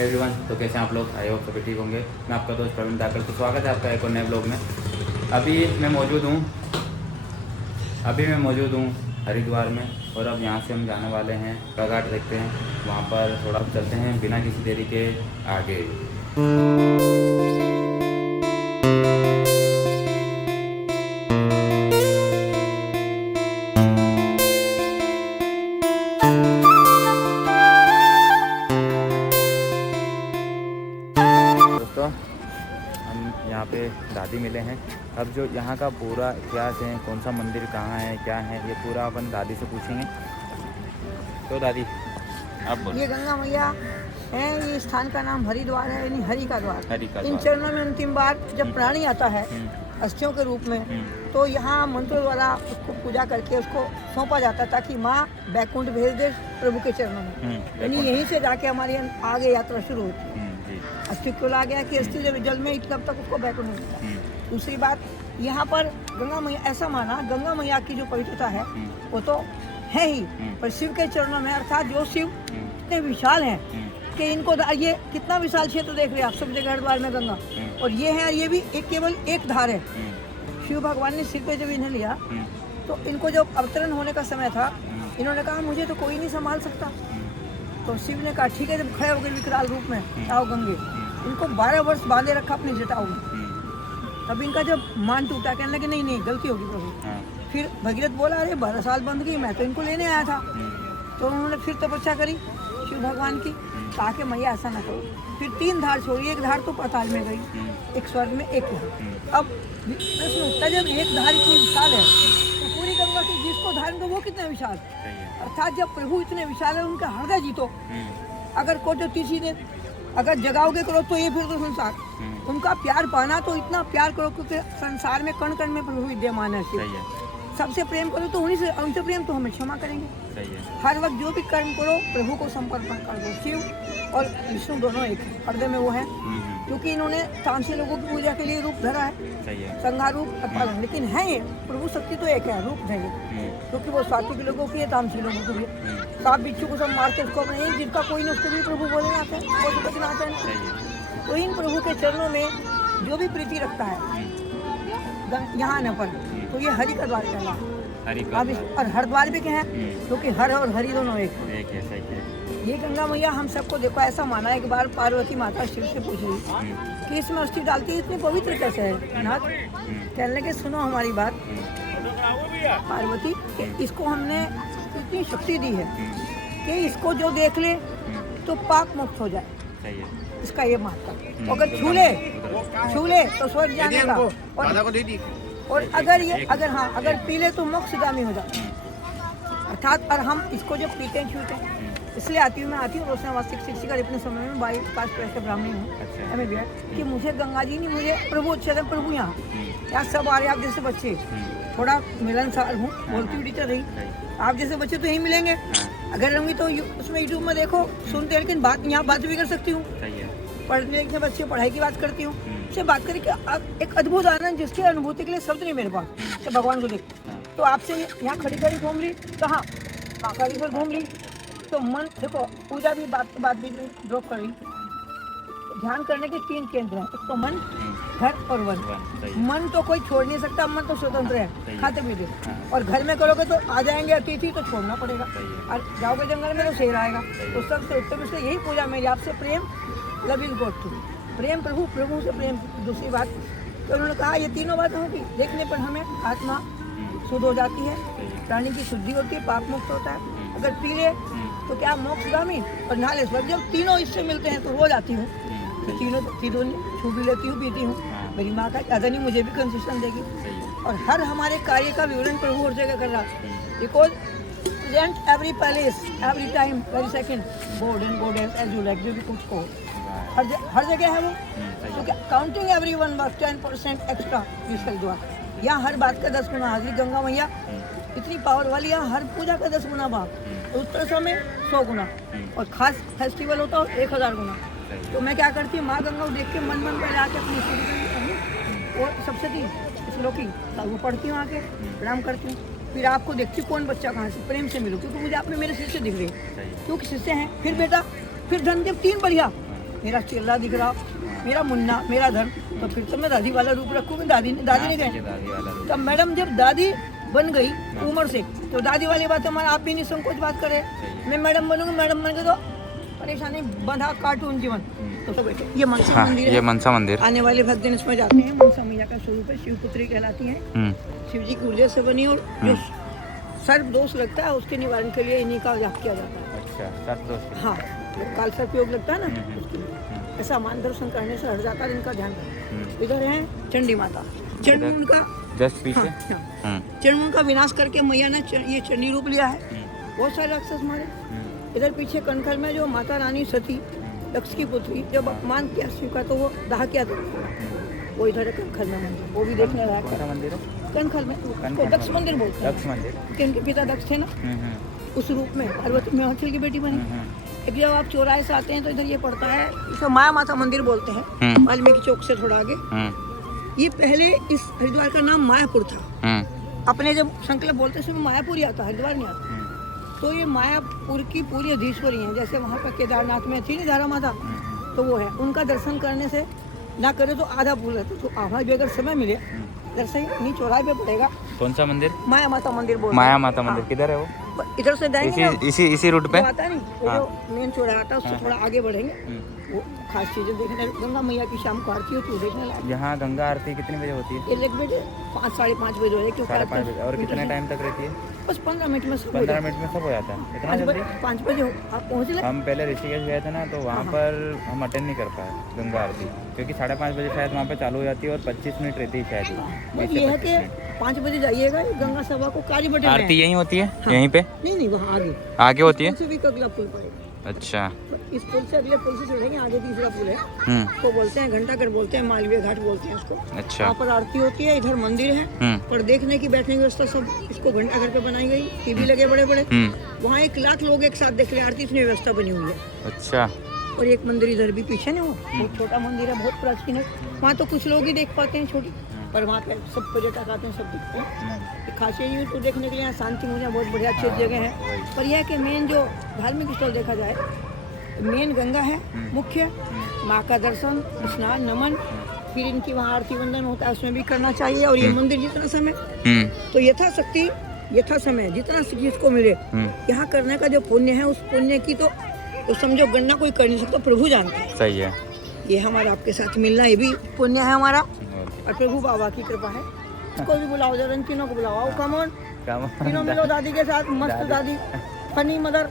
Everyone, तो कैसे हैं आप लोग? आई होप सभी ठीक होंगे। मैं आपका दोस्त प्रवीण धाकड़, तो स्वागत है आपका एक और नए ब्लॉग में। अभी मैं मौजूद हूँ हरिद्वार में, और अब यहाँ से हम जाने वाले हैं गंगा घाट। देखते हैं वहाँ पर थोड़ा चलते हैं बिना किसी देरी के आगे। दोस्तों, हम यहाँ पे दादी मिले हैं। अब जो यहाँ का पूरा इतिहास है, कौन सा मंदिर कहाँ है, क्या है, ये पूरा अपन दादी से पूछेंगे। तो दादी आप बोलो। ये गंगा मैया है। ये स्थान का नाम हरिद्वार है, यानी हरि का द्वार। इन द्वार। चरणों में अंतिम बार जब प्राणी आता है अस्थियों के रूप में, तो यहाँ मंत्रों द्वारा उसको पूजा करके उसको सौंपा जाता है, ताकि माँ बैकुंठ भेज दे प्रभु के चरणों में। यानी यहीं से जाके हमारी आगे यात्रा शुरू होती है। अस्थि को ला गया कि अस्थि जब जल में तब तक उसको बैकुंठ मिलता है। दूसरी बात, यहाँ पर गंगा मैया, ऐसा माना गंगा मैया की जो पवित्रता है वो तो है ही, पर शिव के चरणों में, अर्थात जो शिव इतने विशाल हैं कि इनको ये कितना विशाल क्षेत्र देख रहे हैं आप सब जगह हरिद्वार में गंगा, और ये है, ये भी केवल एक धार है। शिव भगवान ने सिर पे जब इन्हें लिया तो इनको जब अवतरण होने का समय था, इन्होंने कहा मुझे तो कोई नहीं संभाल सकता। तो शिव ने कहा ठीक है, जब खड़े हो गए विकराल रूप में, आओ गंगे। इनको 12 वर्ष बांधे रखा अपनी जटाओं में। तब इनका जब मान टूटा, कहने लगे नहीं गलती होगी प्रभु। फिर भगीरथ बोला, अरे 12 साल बंद गई, मैं तो इनको लेने आया था। तो उन्होंने फिर तपस्या करी शिव भगवान की, कहा कि मैया ऐसा ना करो। फिर 3 धार छोड़ी, एक धार तो पाताल में गई, एक स्वर्ग में, एक यहाँ। अब प्रश्न उठता, जब एक धार इतनी विशाल है तो पूरी गंगा की जिसको धारण को वो कितना विशाल। अर्थात जब प्रभु इतने विशाल है, उनका हृदय जीतो। अगर को जो तीसरी ने अगर जगाओगे करो तो ये फिर तो संसार, उनका प्यार पाना तो इतना प्यार करो, क्योंकि संसार में कण कण में प्रभु विद्यमान है। सबसे प्रेम करो तो उनसे प्रेम तो हमें क्षमा करेंगे। हर वक्त जो भी कर्म करो प्रभु को समर्पण कर दो। शिव और विष्णु दोनों एक हृदय में वो है, क्योंकि इन्होंने तामसी लोगों की पूजा के लिए रूप धरा है, संहार रूप पालन, लेकिन है ये प्रभु शक्ति तो एक है, रूप है, क्योंकि वो सात्विक लोगों की है, तामसी लोगों की भी। सांप बिच्छू को सब मार के उसको बनाए, जिनका कोई नहीं उसको भी प्रभु बोलने आते हैं, वो बचना आते हैं। तो इन प्रभु के चरणों में जो भी प्रीति रखता है यहाँ आने पर, तो ये हरि का द्वार कहला। और हरिद्वार भी क्या है, क्योंकि हर और हरि दोनों एक है। ये गंगा मैया हम सबको देखो, ऐसा माना एक बार पार्वती माता शिव से पूछ रही कि इसमें अस्थि डालती है, इतनी पवित्र कैसे है नाथ। कहने लगे सुनो हमारी बात पार्वती, इसको हमने इतनी शक्ति दी है कि इसको जो देख ले तो पाप मुक्त हो जाए, इसका ये महत्व। अगर छू ले तो स्वर्ग जाने का, और अगर पी ले तो मोक्षगामी हो जाता है। अर्थात और हम इसको जब पीते हैं छूते हैं, इसलिए मैं आती हूँ रोशना वास्तविक शिक्षिका अपने समय में 22 पास ब्राह्मणी हूँ। हमें भी है कि मुझे गंगा जी नहीं, मुझे प्रभु अच्छे थे। प्रभु यहाँ सब आ रहे आप जैसे बच्चे, थोड़ा मिलनसार हूँ, बोलती हुई टीचर रही, आप जैसे बच्चे तो यहीं मिलेंगे। अगर रहूँगी तो उसमें यूट्यूब में देखो सुनते, लेकिन यहाँ बात भी कर सकती हूँ। पढ़ने लिखने बच्चे पढ़ाई की बात करती हूँ, से बात करके एक अद्भुत आनंद जिसकी अनुभूति के लिए शब्द नहीं मेरे पास, से भगवान को देख। तो आपसे यहाँ खड़ी घूम ली, कहाँ काकाड़ी पर घूम ली, तो मन देखो पूजा भी बात भी ड्रॉप कर ली। ध्यान करने के 3 केंद्र हैं, एक तो मन, घर और वन। मन तो कोई छोड़ नहीं सकता, मन तो स्वतंत्र है, खाते पीते। और घर में करोगे तो आ जाएंगे अतिथि, तो छोड़ना पड़ेगा, और जाओगे जंगल में तो शेर आएगा। तो सबसे उत्तम इसलिए यही पूजा मेरी आपसे प्रेम, लव इज गॉड टू, प्रेम प्रभु से प्रेम। दूसरी बात तो उन्होंने कहा ये तीनों बातें होगी, देखने पर हमें आत्मा शुद्ध हो जाती है, प्राणी की शुद्धि होती है, पाप मुक्त होता है। अगर पी ले तो क्या मोक्षगामी, और नहा स्वर्ग। जब तीनों इससे मिलते हैं तो रोज आती हूँ, तो तीनों छू भी लेती हूँ, पीती हूँ। मेरी माँ का अदनी मुझे भी कंसिस्टेंट देगी, और हर हमारे कार्य का विवरण प्रभु हर जगह कर रहा है। Because present every palace, every time, very second, board as you like, जो भी कुछ हो हर जगह है वो, क्योंकि काउंटिंग एवरी वन बस 10% एक्स्ट्रा इसका द्वार। यहाँ हर बात का 10 गुना हाजिरी। गंगा मैया इतनी पावर वाली, यहाँ हर पूजा का 10 गुना भाव, उत्सव में 100 गुना, और खास फेस्टिवल होता है 1000 गुना। तो मैं क्या करती हूँ, माँ गंगा को देख के मन पहले आके अपनी स्टडी और सप्तशती श्लोकी वो पढ़ती हूँ, आके प्रणाम करती हूँ। फिर आपको देखती हूँ कौन बच्चा कहाँ से प्रेम से मिलो, क्योंकि मुझे आप में मेरे शिष्य दिख रहे हैं, क्योंकि शिष्य हैं। फिर बेटा, फिर धनदेव 3 बढ़िया, मेरा चेला दिख रहा, मेरा मुन्ना, मेरा धन, तो फिर तो मैं दादी वाला रूप रखूंगी। दादी नहीं हाँ, कहें। दादी वाला रूप। तब मैडम जब दादी बन गई उम्र से, तो दादी वाली बात हमारा आप भी नहीं संकोच बात करें। मैं मैडम बनूंगी, मैडम बन के तो परेशानी बंधा कार्टून जीवन। तो सब बैठे, ये मनसा हाँ, मंदिर ये है। मनसा मंदिर। आने वाले भक्त दिन इसमें जाते हैं। मनसा मैया का स्वरूप है, शिवपुत्री कहलाती है। शिव जी की ऊर्जा से बनी, और जो सर्प दोष लगता है उसके निवारण के लिए इन्हीं का जाप किया जाता है। अच्छा, सर्प दोष। हाँ, काल सर्प योग लगता है ना, उसके लिए ऐसा मान दर्शन करने से हट जाता है। इनका ध्यान रखें। इधर है चंडी माता, चंडी उनका जस्ट पीछे। हाँ, चंडी का विनाश करके मैया ने ये चंडी रूप लिया है। बहुत सारे राक्षस मारे। इधर पीछे कनखल में जो माता रानी सती दक्ष की पुत्री, जब अपमान किया शिव का तो वो दाह किया था, वो इधर है कनखल में मंदिर, वो भी देखने लायक कौन सा मंदिर है? कनखल में उसको दक्ष मंदिर बोलते हैं। दक्ष मंदिर। क्योंकि इनके पिता दक्ष थे ना, उस रूप में पार्वती मेवांचल की बेटी बनी। एक जब आप चौराहे से आते हैं तो इधर ये पड़ता है, इसे माया माता मंदिर बोलते हैं, वाल्मीकि चौक से थोड़ा आगे। ये पहले इस हरिद्वार का नाम मायापुर था। अपने जब संकल्प बोलते समय मायापुर ही आता, हरिद्वार नहीं आता। तो ये मायापुर की पूरी अधीश्वरी है। जैसे वहाँ पर केदारनाथ में थी धारा माता, तो वो है। उनका दर्शन करने से ना करे तो आधा फूल रहता, तो आधा भी अगर समय मिले दर्शन नहीं चौराहे पे पड़ेगा। कौन सा मंदिर? माया माता मंदिर बोलते हैं। माया माता मंदिर किधर है वो? इधर से जाएंगे ना, इसी रूट पे वो आता नहीं, वो जो मेन चौराहा आता है उससे थोड़ा आगे बढ़ेंगे। वो खास चीजें देखने, गंगा मैया की शाम को आरती होती है, देखने लायक। यहाँ गंगा आरती कितने बजे होती है? ये लगभग 5 साढ़े 5 बजे हो जाए। 5:30 बजे। और कितने टाइम तक रहती है? बस 15 मिनट में सब 15 मिनट में सब हो जाता है? इतना जल्दी? 5 बजे आप पहुँच गए। हम पहले ऋषिकेश गए थे ना, तो वहाँ पर हम अटेंड नहीं कर पाए गंगा आरती, क्योंकि 5:30 बजे शायद वहाँ पे चालू हो जाती है, और 25 मिनट रहती है शायद। बस ये है कि 5 बजे जाइएगा, गंगा सभा को कार्य बटे में आरती यहीं होती है? हाँ। यहीं पे? नहीं, वहाँ आगे आगे होती है? पुल से भी अगला पुल पड़ेगा। अच्छा। इस पुल से अगले पुल से चढ़ेंगे, आगे तीसरा पुल है, तो बोलते हैं घंटाघर बोलते हैं, मालवीय घाट बोलते हैं उसको। अच्छा। वहाँ पर आरती होती है। इधर मंदिर है, पर देखने की बैठने की व्यवस्था सब इसको घंटाघर पे बनाई गई, टीवी लगे बड़े बड़े। वहाँ 1 लाख लोग एक साथ देख रहे आरती, इतनी व्यवस्था बनी हुई है। अच्छा। और एक मंदिर इधर भी पीछे ना, वो बहुत छोटा मंदिर है, बहुत प्राचीन है। वहाँ तो कुछ लोग ही देख पाते हैं छोटी, पर वहाँ पे सब पर्यटक आते हैं, सब दिखते हैं। खासियत ये तो देखने के लिए यहाँ शांति मुझे बहुत बढ़िया अच्छी जगह है। पर यह है कि मेन जो धार्मिक स्थल देखा जाए, मेन गंगा है मुख्य, माँ का दर्शन, स्नान, नमन, फिर इनकी वहाँ आरती वंदन होता है, उसमें भी करना चाहिए। और ये मंदिर जितना समय तो यथाशक्ति यथा समय जितना जिसको मिले यहाँ करने का जो पुण्य है, उस पुण्य की तो समझो गणना कोई कर नहीं सकता, प्रभु जानते हैं। सही है। ये हमारा आपके साथ मिलना, ये भी पुण्य है हमारा, और प्रभु बाबा की कृपा है। इसको भी बुलाओ, जरा इन तीनों को बुलाओ। कम ऑन, तीनों मिलो दादी के साथ। मस्त दादी, फनी मदर,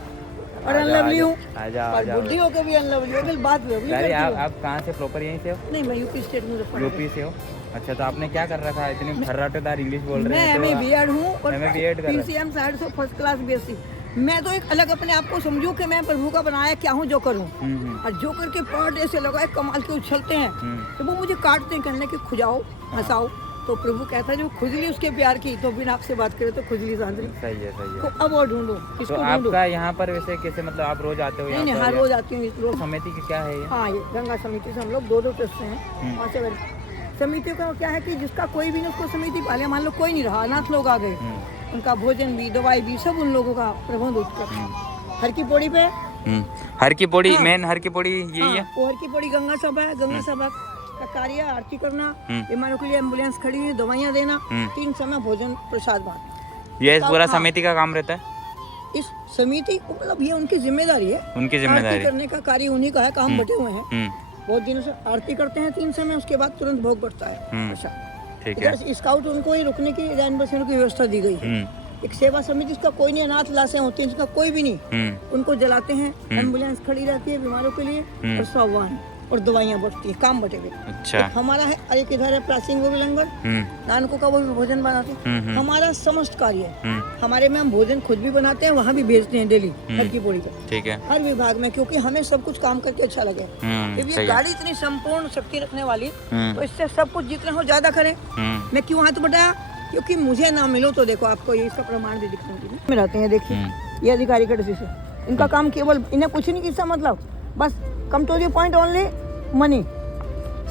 और अनलवली हूँ, और बुद्धि हो के भी अनलवली हो। बात होगी। आप कहाँ से? प्रॉपर यहीं से हो? नहीं, मैं यूपी स्टेट मुजफ्फरनगर। यूपी से हो? अच्छा, तो आपने क्या कर रखा है? इतनी खर्राटेदार इंग्लिश बोल रहे हैं। मैं बीएड हूँ, और मैं बीएड कर रहा हूँ। पीसीएम साइड से फर्स्ट क्लास बीएससी। मैं तो एक अलग अपने आप को समझूं कि मैं प्रभु का बनाया क्या हूँ, जो करूँ। और जो करके पर डे से लगाए कमाल के उछलते हैं, तो वो मुझे काटते हैं, कहने कि खुजाओ, हंसाओ। तो प्रभु कहता है जो खुजली उसके प्यार की, तो बिना आपसे बात करे तो खुजली सांझली। सही है, सही है। तो अब और ढूंढो, तो आपका यहाँ पर वैसे कैसे, मतलब आप रोज आते हो? नहीं, हाँ रोज आती हूँ। रोज समिति की क्या है ये? हाँ, ये गंगा समिति से हम लोग 2-2 ट्रस्ट हैं, 5 समितियों का क्या है कि जिसका कोई भी नहीं, उसको समिति पाले। मान लो कोई नहीं रहा, अनाथ लोग आ गए, उनका भोजन भी, दवाई भी, सब उन लोगों का प्रबंध कर। हर की पौड़ी पे हर की पौड़ी, मेन हर की पौड़ी यही है। हर की पौड़ी गंगा सभा है। गंगा सभा का कार्य आरती करना, बीमारों के लिए एम्बुलेंस खड़ी है, दवाइयाँ देना, 3 समय भोजन प्रसाद बांट। ये पूरा समिति का काम रहता है। इस समिति को मतलब ये उनकी जिम्मेदारी है, उनकी जिम्मेदारी करने का कार्य उन्हीं का है। काम बटे हुए हैं, बहुत दिनों से आरती करते हैं 3 समय, उसके बाद तुरंत भोग बढ़ता है। अच्छा, ठीक है। स्काउट उनको ही रुकने की, रहन बसने की व्यवस्था दी गई है। एक सेवा समिति, इसका कोई नहीं, अनाथ लाशें होती हैं जिसका कोई भी नहीं, उनको जलाते हैं, एम्बुलेंस खड़ी रहती है बीमारों के लिए, और सावन और दवाइयाँ बढ़ती हैं, काम बटे हुए। अच्छा। हमारा है, एक इधर है प्राचीन वो भी लंगर, नानकों का वो भी भोजन बनाते हैं। हमारा समस्त कार्य है। हमारे में हम भोजन खुद भी बनाते हैं, वहाँ भी भेजते हैं डेली हर की पौड़ी का। ठीक है। हर विभाग में, क्योंकि हमें सब कुछ काम करके अच्छा लगे। ये गाड़ी इतनी संपूर्ण शक्ति रखने वाली, तो इससे सब कुछ जितना हो ज्यादा करें। मैं क्यों हाथ बढ़ाया? क्योंकि मुझे ना मिलो तो देखो, आपको ये इसका प्रमाण भी दिखाऊंगी में रहते हैं। देखिए, ये अधिकारी का डिसीजन, इनका काम केवल, इन्हें कुछ नहीं किसका मतलब, बस come to the point, only money,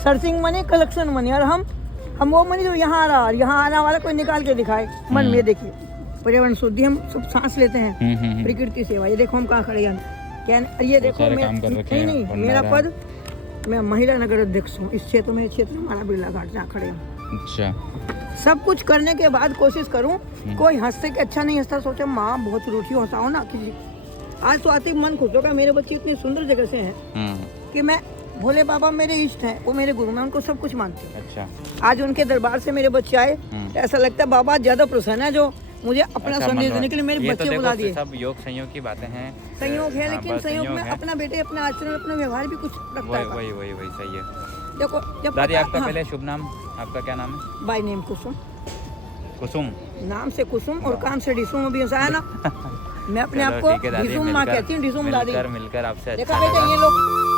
searching money, collection money. और हम वो मनी जो यहाँ आ रहा, यहाँ आने वाला कोई निकाल के दिखाए मन में। देखिए, पर्यावरण शुद्धि, हम सब सांस लेते हैं, प्रकृति सेवा। ये देखो हम कहाँ खड़े हैं, क्या ये देखो, नहीं, मेरा पद मैं महिला नगर अध्यक्ष हूँ इस क्षेत्र में। क्षेत्र हमारा बिरला घाट जहाँ खड़े हूँ। अच्छा। सब कुछ करने के बाद कोशिश करूँ कोई हंसते कि अच्छा नहीं हंसता, सोचे माँ बहुत रूठी हंसाओ ना किसी। आज तो आते ही मन खुश होगा, मेरे बच्चे इतनी सुंदर जगह से हैं कि मैं भोले बाबा मेरे इष्ट हैं, वो मेरे गुरु, मैं उनको सब कुछ मानती हूँ। अच्छा। आज उनके दरबार से मेरे बच्चे आए, ऐसा लगता है बाबा ज्यादा प्रसन्न है जो मुझे अपना अच्छा, संदेश मतलब देने के लिए मेरे ये बच्चे तो बुला देखो दिए। सब योग संयोग की बातें हैं। संयोग है, हाँ, लेकिन बस संयोग में है। अपना बेटे अपना आचरण अपना व्यवहार भी कुछ रखता है। वही सही है। देखो जब दादी आपका हाँ, पहले शुभ नाम, आपका क्या नाम है? बाय नेम कुसुम, कुसुम। नाम से कुसुम और काम से डिसुम अभी ऐसा है ना। मैं अपने आप चलो को ठीक है दादी, डिसुम माँ कहती हूँ, डिसुम दादी। मिलकर आपसे देखा अच्छा बेटा लगा। ये लोग